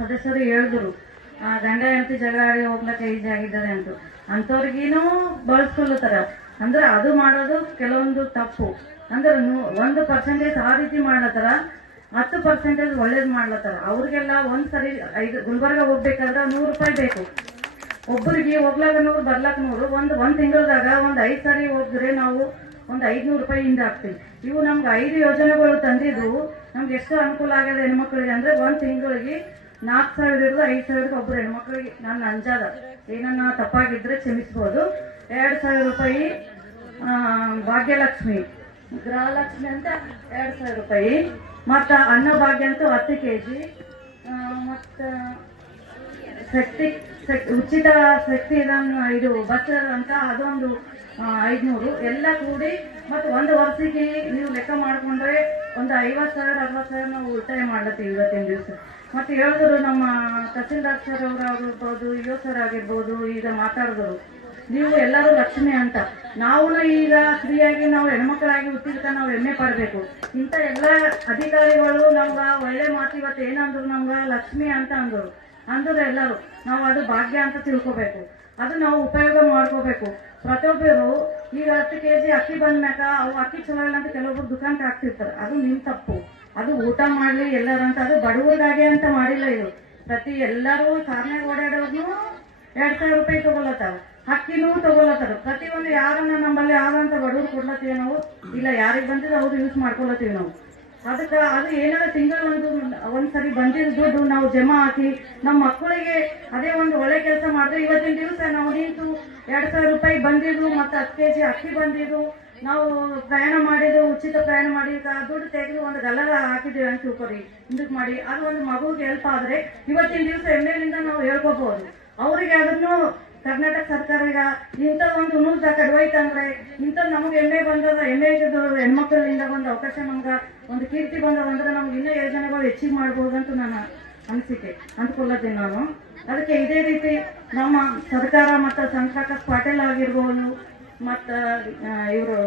ಸದಸ್ಯರು ಹೇಳಿದ್ರು ಗಂಡ ಹೆಂಡತಿ ಜಗಳ ಆಡಿ ಹೋಗ್ಲಕ್ಕೆ ಈಜಿ ಆಗಿದ್ದಾರೆ ಅಂತ. ಅಂಥವ್ರಿಗೇನು ಬಳಸ್ಕೊಳ್ತಾರ ಅಂದ್ರೆ ಅದು ಮಾಡೋದು ಕೆಲವೊಂದು ತಪ್ಪು. ಅಂದ್ರೆ 1% ಆ ರೀತಿ ಮಾಡ್ಲತ್ತಾರ, 10% ಒಳ್ಳೇದು ಮಾಡ್ಲತ್ತಾರ. ಅವ್ರಿಗೆಲ್ಲ ಒಂದ್ಸರಿ ಗುಲ್ಬರ್ಗ ಹೋಗ್ಬೇಕಾದ್ರೆ 100 ರೂಪಾಯಿ ಬೇಕು. ಒಬ್ಬರಿಗೆ ಹೋಗ್ಲಾಕ 100 ಬರ್ಲಾಕ 100. ಒಂದ್ ತಿಂಗಳದಾಗ 5 ಸಾರಿ ಹೋಗಿದ್ರೆ ನಾವು 500 ರೂಪಾಯಿ ಹಿಂದೆ ಹಾಕ್ತೀವಿ. ಇವು ನಮ್ಗೆ 5 ಯೋಜನೆಗಳು ತಂದಿದ್ದು ನಮ್ಗೆ ಎಷ್ಟು ಅನುಕೂಲ ಆಗಿದೆ ಹೆಣ್ಮಕ್ಳಿಗೆ ಅಂದ್ರೆ 1 ತಿಂಗಳಿಗೆ 4,000 ಹಿಡಿದು 5,000 ಒಬ್ಬರು ಹೆಣ್ಮಕ್ಳಿಗೆ. ನನ್ನ ಅಂಜಾದ ಏನನ್ನ ತಪ್ಪಾಗಿದ್ರೆ ಕ್ಷಮಿಸ್ಬೋದು. 2,000 ರೂಪಾಯಿ ಭಾಗ್ಯಲಕ್ಷ್ಮಿ, ಗೃಹಲಕ್ಷ್ಮಿ ಅಂತ 2,000 ರೂಪಾಯಿ. ಮತ್ತ ಅನ್ನಭಾಗ್ಯ ಅಂತೂ 10 kg. ಮತ್ತ ಉಚಿತ ಶಕ್ತಿ ಇದು ಬಸ್ ಅಂತ ಅದೊಂದು 500 ಎಲ್ಲ ಕೂಡಿ. ಮತ್ತು 1 ವರ್ಷಕ್ಕೆ ನೀವು ಲೆಕ್ಕ ಮಾಡ್ಕೊಂಡ್ರೆ 50,000 60,000 ನಾವು ಉಳಿತಾಯ ಮಾಡ್ಲತ್ತೀವಿ ಇವತ್ತಿನ ದಿವಸ. ಮತ್ತೆ ಹೇಳಿದ್ರು ನಮ್ಮ ತಹಸೀಲ್ದಾರ್ ಸರ್ ಅವರಾಗಿರ್ಬೋದು, ಇಒ ಸರ್ ಆಗಿರ್ಬೋದು, ಈಗ ಮಾತಾಡಿದ್ರು ನೀವು ಎಲ್ಲರೂ ಲಕ್ಷ್ಮಿ ಅಂತ. ನಾವು ಈಗ ಫ್ರೀಯಾಗಿ ನಾವು ಹೆಣ್ಮಕ್ಳಾಗಿ ಹುಟ್ಟಿದ್ಕ ನಾವು ಹೆಮ್ಮೆ ಪಡಬೇಕು. ಇಂಥ ಎಲ್ಲ ಅಧಿಕಾರಿಗಳು ನಮ್ಗ ಒಳ್ಳೆ ಮಾತು ಇವತ್ತು ಏನಂದ್ರು, ನಮ್ಗ ಲಕ್ಷ್ಮಿ ಅಂತ ಅಂದ್ರು ಎಲ್ಲರೂ. ನಾವು ಅದು ಭಾಗ್ಯ ಅಂತ ತಿಳ್ಕೊಬೇಕು, ಅದು ನಾವು ಉಪಯೋಗ ಮಾಡ್ಕೋಬೇಕು. ಪ್ರತಿಯೊಬ್ಬರು ಈಗ 10 kg ಅಕ್ಕಿ ಬಂದ್ಮ್ಯಾಕ ಅವು ಅಕ್ಕಿ ಚಲೋ ಇಲ್ಲ ಅಂತ ಕೆಲವೊಬ್ರು ದುಕಾನ್ಗೆ ಹಾಕ್ತಿರ್ತಾರೆ. ಅದು ನಿಮ್ ತಪ್ಪು. ಅದು ಊಟ ಮಾಡ್ಲಿ ಎಲ್ಲರಂತ, ಅದು ಬಡವರಿಗಾಗೆ ಅಂತ ಮಾಡಿಲ್ಲ ಇದು. ಎಲ್ಲರೂ ಕಾರ್ನಾಗ ಓಡಾಡೋರ್ನು 2,000 ರೂಪಾಯಿ ತಗೊಳತ್ತಾರ, ಅಕ್ಕಿನೂ ತಗೊಳತ್ತಾರ. ಪ್ರತಿಯೊಂದು ಯಾರನ್ನ ನಮ್ಮಲ್ಲಿ ಯಾರಂತ ಬಡವ್ರು ಕೊಡ್ಲತ್ತೀವಿ ನಾವು, ಇಲ್ಲ ಯಾರಿಗೆ ಬಂದಿದ್ರೆ ಅವ್ರು ಯೂಸ್ ಮಾಡ್ಕೊಳತ್ತೀವಿ ನಾವು. ಅದಕ್ಕೆ ಅದು ಏನಾರ ತಿಂಗಳು ಒಂದ್ಸರಿ ಬಂದಿದ್ದ ದುಡ್ಡು ನಾವು ಜಮಾ ಹಾಕಿ ನಮ್ಮ ಮಕ್ಕಳಿಗೆ ಅದೇ ಒಂದು ಒಳ್ಳೆ ಕೆಲಸ ಮಾಡಿದ್ರೆ ಇವತ್ತಿನ ದಿವಸ ನಾವು ನಿಂತು 2,000 ರೂಪಾಯಿ ಬಂದಿದ್ದು ಮತ್ತು 10 kg ಅಕ್ಕಿ ಬಂದಿದ್ದು, ನಾವು ಪ್ರಯಾಣ ಮಾಡಿದ್ದು, ಉಚಿತ ಪ್ರಯಾಣ ಮಾಡಿ ದುಡ್ಡು ತೆಗೆದು ಒಂದು ಗಲ್ಲದ ಹಾಕಿದ್ದೀವಿ ಅಂತ ತಿಳ್ಕೊರಿ ಹಿಂದಕ್ಕೆ ಮಾಡಿ. ಅದು ಒಂದು ಮಗುಗೆ ಹೆಲ್ಪ್ ಆದ್ರೆ ಇವತ್ತಿನ ದಿವಸ ಹೆಮ್ಮೆಯಿಂದ ನಾವು ಹೇಳ್ಕೋಬಹುದು. ಅವರಿಗೆ ಅದನ್ನು ಕರ್ನಾಟಕ ಸರ್ಕಾರ ಈಗ ಇಂಥ ಒಂದು ನ್ಯೂಸ್ ಕಡ್ವೈತಂದ್ರೆ ಇಂಥದ್ದು ನಮಗೆ ಹೆಮ್ಮೆ ಬಂದದ, ಹೆಮ್ಮೆ ಹೆಣ್ಮಕ್ಳಿಂದ ಒಂದು ಅವಕಾಶ ನಮ್ಗೆ ಒಂದು ಕೀರ್ತಿ ಬಂದದಂದ್ರೆ ನಮ್ಗೆ ಇನ್ನೂ ಯೋಜನೆಗಳು ಹೆಚ್ಚಿಗೆ ಮಾಡ್ಬೋದು ಅಂತ ನನ್ನ ಅನಿಸಿಕೆ ಅಂದ್ಕೊಳ್ಳತ್ತೀನಿ ನಾನು. ಅದಕ್ಕೆ ಇದೇ ರೀತಿ ನಮ್ಮ ಸರ್ಕಾರ ಮತ್ತು ಸಂಪ್ರಕಾಶ್ ಪಾಟೀಲ್ ಆಗಿರ್ಬೋದು, ಮತ್ತು ಇವರು